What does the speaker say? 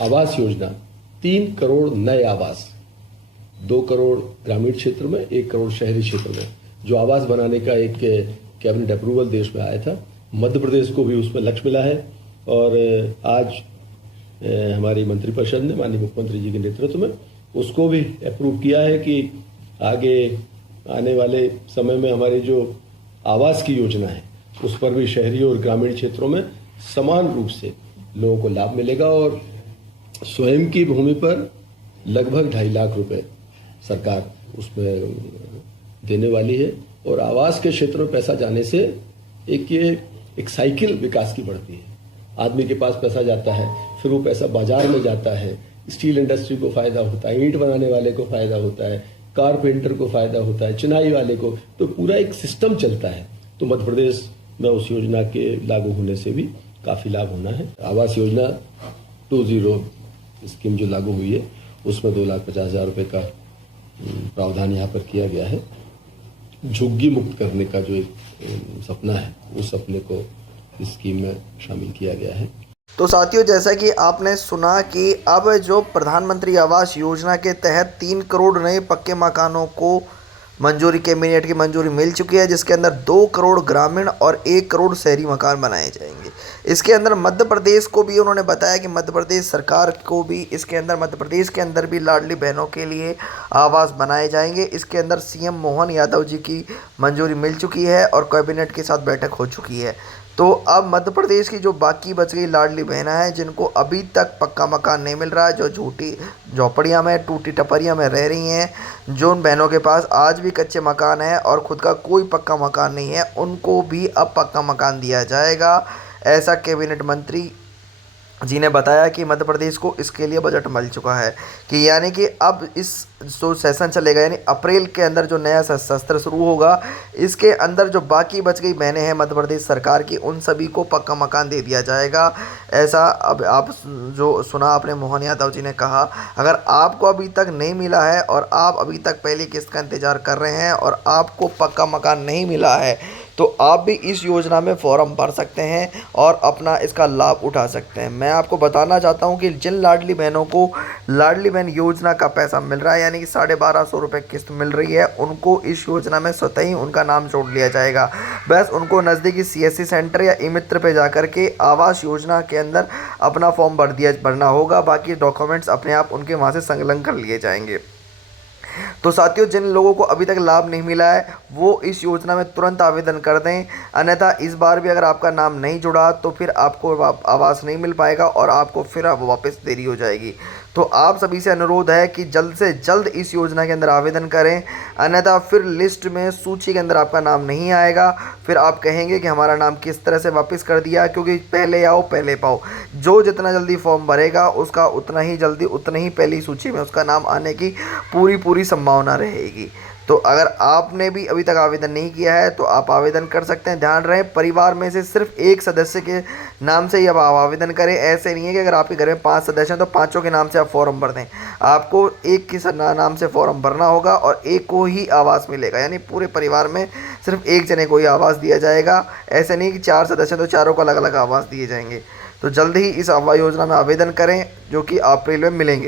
आवास योजना 3 करोड़ नए आवास, 2 करोड़ ग्रामीण क्षेत्र में, 1 करोड़ शहरी क्षेत्र में, जो आवास बनाने का एक कैबिनेट अप्रूवल देश में आया था, मध्य प्रदेश को भी उसमें लक्ष्य मिला है। और आज हमारी मंत्रिपरिषद ने माननीय मुख्यमंत्री जी के नेतृत्व में उसको भी अप्रूव किया है कि आगे आने वाले समय में हमारी जो आवास की योजना है उस पर भी शहरी और ग्रामीण क्षेत्रों में समान रूप से लोगों को लाभ मिलेगा। और स्वयं की भूमि पर लगभग 2.5 लाख रुपए सरकार उसमें देने वाली है। और आवास के क्षेत्र में पैसा जाने से एक साइकिल विकास की बढ़ती है। आदमी के पास पैसा जाता है, फिर वो पैसा बाजार में जाता है, स्टील इंडस्ट्री को फायदा होता है, ईंट बनाने वाले को फायदा होता है, कारपेंटर को फायदा होता है, चिनाई वाले को, तो पूरा एक सिस्टम चलता है। तो मध्य प्रदेश में उस योजना के लागू होने से भी काफी लाभ होना है। आवास योजना 2.0 स्कीम जो लागू हुई है उसमें 2,50,000 रुपए का प्रावधान यहाँ पर किया गया है। झुग्गी मुक्त करने का जो एक सपना है उस सपने को इस स्कीम में शामिल किया गया है। तो साथियों, जैसा कि आपने सुना कि अब जो प्रधानमंत्री आवास योजना के तहत 3 करोड़ नए पक्के मकानों को मंजूरी, कैबिनेट की मंजूरी मिल चुकी है, जिसके अंदर 2 करोड़ ग्रामीण और 1 करोड़ शहरी मकान बनाए जाएंगे। इसके अंदर मध्य प्रदेश को भी उन्होंने बताया कि मध्य प्रदेश सरकार को भी इसके अंदर, मध्य प्रदेश के अंदर भी लाडली बहनों के लिए आवास बनाए जाएंगे। इसके अंदर सीएम मोहन यादव जी की मंजूरी मिल चुकी है और कैबिनेट के साथ बैठक हो चुकी है। तो अब मध्य प्रदेश की जो बाकी बच गई लाडली बहना है, जिनको अभी तक पक्का मकान नहीं मिल रहा है, जो झूठी झोपड़ियाँ में, टूटी टपरियाँ में रह रही हैं, जो उन बहनों के पास आज भी कच्चे मकान है और ख़ुद का कोई पक्का मकान नहीं है, उनको भी अब पक्का मकान दिया जाएगा। ऐसा कैबिनेट मंत्री जी ने बताया कि मध्य प्रदेश को इसके लिए बजट मिल चुका है कि यानी कि अब इस जो सेशन चलेगा, यानी अप्रैल के अंदर जो नया सत्र शुरू होगा, इसके अंदर जो बाकी बच गई बहनें हैं मध्य प्रदेश सरकार की, उन सभी को पक्का मकान दे दिया जाएगा। ऐसा अब आप जो सुना आपने, मोहन यादव जी ने कहा, अगर आपको अभी तक नहीं मिला है और आप अभी तक पहली किस्त का इंतज़ार कर रहे हैं और आपको पक्का मकान नहीं मिला है, तो आप भी इस योजना में फॉर्म भर सकते हैं और अपना इसका लाभ उठा सकते हैं। मैं आपको बताना चाहता हूं कि जिन लाडली बहनों को लाडली बहन योजना का पैसा मिल रहा है, यानी कि 1250 रुपये किस्त मिल रही है, उनको इस योजना में स्वतः ही उनका नाम जोड़ लिया जाएगा। बस उनको नज़दीकी CSC सेंटर या ई मित्र पर जाकर के आवास योजना के अंदर अपना फॉर्म भरना होगा। बाकी डॉक्यूमेंट्स अपने आप उनके वहाँ से संलग्न कर लिए जाएंगे। तो साथियों, जिन लोगों को अभी तक लाभ नहीं मिला है वो इस योजना में तुरंत आवेदन कर दें, अन्यथा इस बार भी अगर आपका नाम नहीं जुड़ा तो फिर आपको आवास नहीं मिल पाएगा और आपको फिर वापस देरी हो जाएगी। तो आप सभी से अनुरोध है कि जल्द से जल्द इस योजना के अंदर आवेदन करें, अन्यथा फिर लिस्ट में, सूची के अंदर आपका नाम नहीं आएगा। फिर आप कहेंगे कि हमारा नाम किस तरह से वापस कर दिया, क्योंकि पहले आओ पहले पाओ, जो जितना जल्दी फॉर्म भरेगा उसका उतना ही जल्दी, उतनी ही पहली सूची में उसका नाम आने की पूरी संभावना रहेगी। तो अगर आपने भी अभी तक आवेदन नहीं किया है तो आप आवेदन कर सकते हैं। ध्यान रहे, परिवार में से सिर्फ एक सदस्य के नाम से ही अब आप आवेदन करें। ऐसे नहीं है कि अगर आपके घर में 5 सदस्य हैं तो पाँचों के नाम से आप फॉर्म भर दें। आपको एक के नाम से फॉर्म भरना होगा और एक को ही आवास मिलेगा, यानी पूरे परिवार में सिर्फ एक जने को ही आवास दिया जाएगा। ऐसे नहीं कि 4 सदस्य हैं तो चारों को अलग अलग आवास दिए जाएंगे। तो जल्द ही इस आवास योजना में आवेदन करें, जो कि अप्रैल में मिलेंगे।